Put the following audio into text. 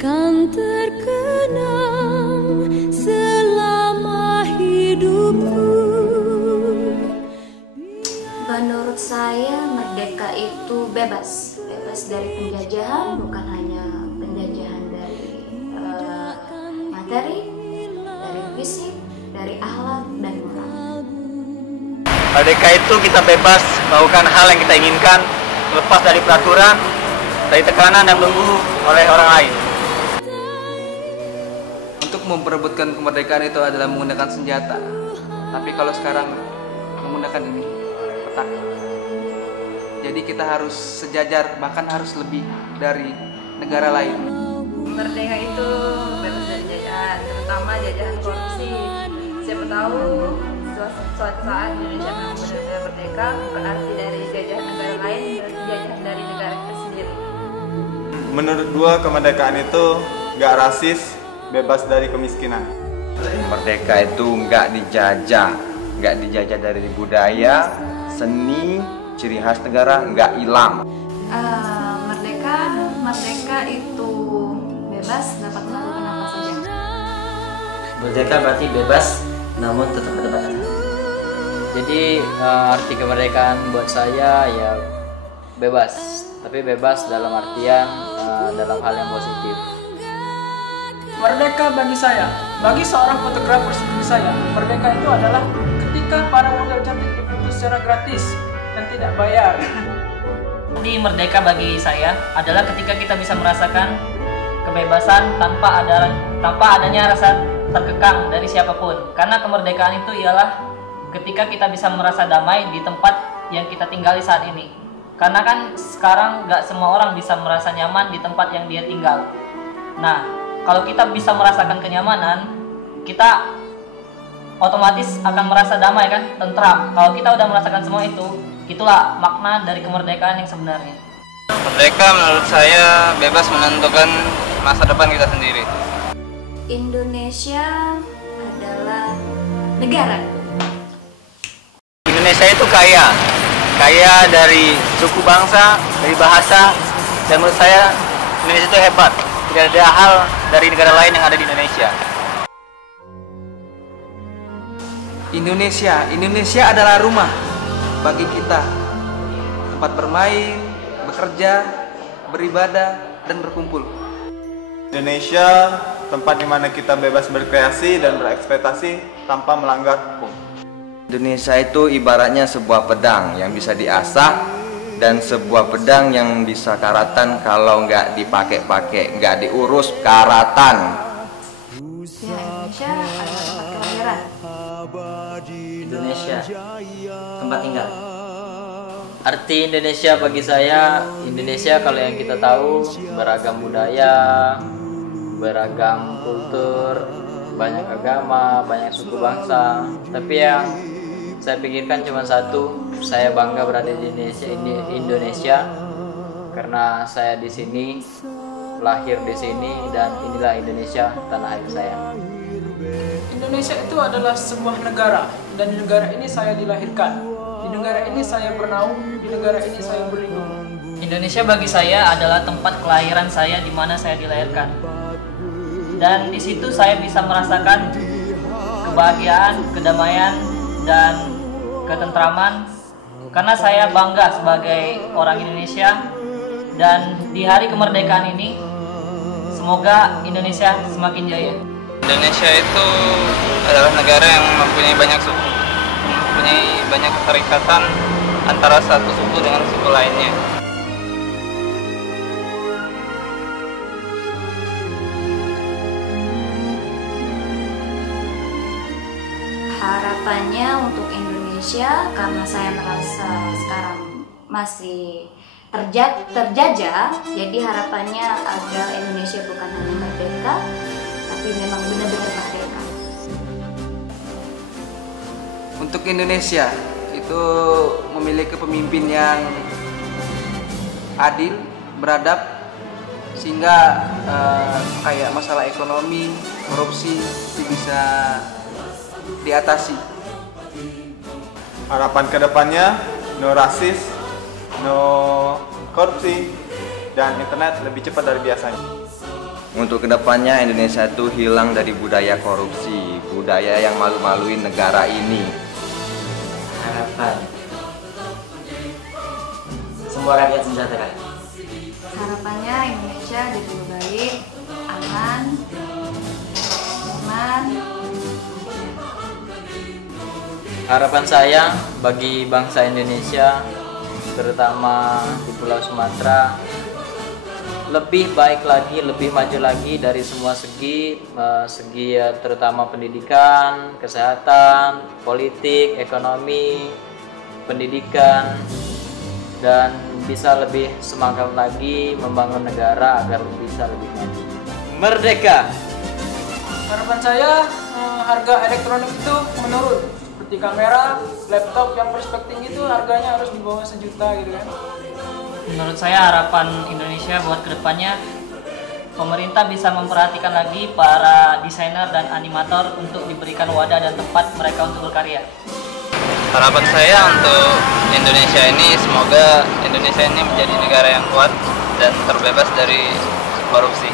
kan terkenang selama hidupku. Menurut saya merdeka itu bebas dari penjajahan, bukan hanya penjajahan dari materi, dari fisik, dari akhlak dan moral. Merdeka itu kita bebas melakukan hal yang kita inginkan, lepas dari peraturan, dari tekanan dan belenggu oleh orang lain. Untuk memperebutkan kemerdekaan itu adalah menggunakan senjata. Tapi kalau sekarang menggunakan ini, petak. Jadi kita harus sejajar, bahkan harus lebih dari negara lain. Merdeka itu bebas dari jajahan, terutama jajahan korupsi. Siapa tahu suatu saat Indonesia akan benar-benar merdeka, bukan arti dari jajahan negara lain, jajahan dari negara kita sendiri. Menurut gua kemerdekaan itu nggak rasis, bebas dari kemiskinan. Merdeka itu nggak dijajah dari budaya, seni, ciri khas negara nggak hilang. Merdeka itu bebas dapat melakukan apa saja. Merdeka berarti bebas, namun tetap ada batasan. Jadi arti kemerdekaan buat saya ya bebas, tapi bebas dalam artian dalam hal yang positif. Merdeka bagi saya, bagi seorang fotografer seperti saya, merdeka itu adalah ketika para model cantik difoto secara gratis dan tidak bayar. Jadi merdeka bagi saya adalah ketika kita bisa merasakan kebebasan tanpa adanya rasa terkekang dari siapapun. Karena kemerdekaan itu ialah ketika kita bisa merasa damai di tempat yang kita tinggali saat ini. Karena kan sekarang nggak semua orang bisa merasa nyaman di tempat yang dia tinggal. Nah, kalau kita bisa merasakan kenyamanan, kita otomatis akan merasa damai kan, tentram. Kalau kita udah merasakan semua itu, itulah makna dari kemerdekaan yang sebenarnya. Merdeka menurut saya bebas menentukan masa depan kita sendiri. Indonesia adalah negara. Indonesia itu kaya dari suku bangsa, dari bahasa, dan menurut saya Indonesia itu hebat. Tidak ada hal dari negara lain yang ada di Indonesia. Indonesia adalah rumah bagi kita, tempat bermain, bekerja, beribadah, dan berkumpul. Indonesia tempat di mana kita bebas berkreasi dan berekspektasi tanpa melanggar hukum. Indonesia itu ibaratnya sebuah pedang yang bisa diasah dan sebuah pedang yang bisa karatan kalau nggak dipakai-pakai, nggak diurus karatan. Ya, Indonesia adalah tempat kelahiran. Indonesia tempat tinggal. Arti Indonesia bagi saya, Indonesia kalau yang kita tahu beragam budaya, beragam kultur, banyak agama, banyak suku bangsa. Tapi yang saya pikirkan cuma satu, saya bangga berada di Indonesia karena saya di sini, lahir di sini, dan inilah Indonesia, tanah air saya. Indonesia itu adalah sebuah negara, dan di negara ini saya dilahirkan. Di negara ini saya bernaung, di negara ini saya berlindung. Indonesia bagi saya adalah tempat kelahiran saya di mana saya dilahirkan. Dan di situ saya bisa merasakan kebahagiaan, kedamaian, dan ketentraman karena saya bangga sebagai orang Indonesia. Dan di hari kemerdekaan ini semoga Indonesia semakin jaya. Indonesia itu adalah negara yang mempunyai banyak suku, mempunyai banyak keterikatan antara satu suku dengan suku lainnya. Harapannya untuk Indonesia, karena saya merasa sekarang masih terjajah, jadi harapannya agar Indonesia bukan hanya merdeka, tapi memang benar-benar merdeka. Untuk Indonesia itu memiliki pemimpin yang adil, beradab, sehingga kayak masalah ekonomi, korupsi itu bisa diatasi. Harapan kedepannya no rasis, no korupsi, dan internet lebih cepat dari biasanya. untuk kedepannya Indonesia itu hilang dari budaya korupsi, budaya yang malu-maluin negara ini. Harapan semua rakyat sejahtera. Harapannya Indonesia jadi lebih baik, aman, nyaman. Harapan saya bagi bangsa Indonesia, terutama di Pulau Sumatera, lebih baik lagi, lebih maju lagi dari semua segi, ya, terutama pendidikan, kesehatan, politik, ekonomi, pendidikan, dan bisa lebih semangat lagi membangun negara agar bisa lebih maju. Merdeka! Harapan saya harga elektronik itu menurun. Seperti kamera, laptop yang perspektif itu harganya harus di bawah 1 juta gitu kan. Menurut saya harapan Indonesia buat kedepannya, pemerintah bisa memperhatikan lagi para desainer dan animator untuk diberikan wadah dan tempat mereka untuk berkarya. Harapan saya untuk Indonesia ini, semoga Indonesia ini menjadi negara yang kuat dan terbebas dari korupsi.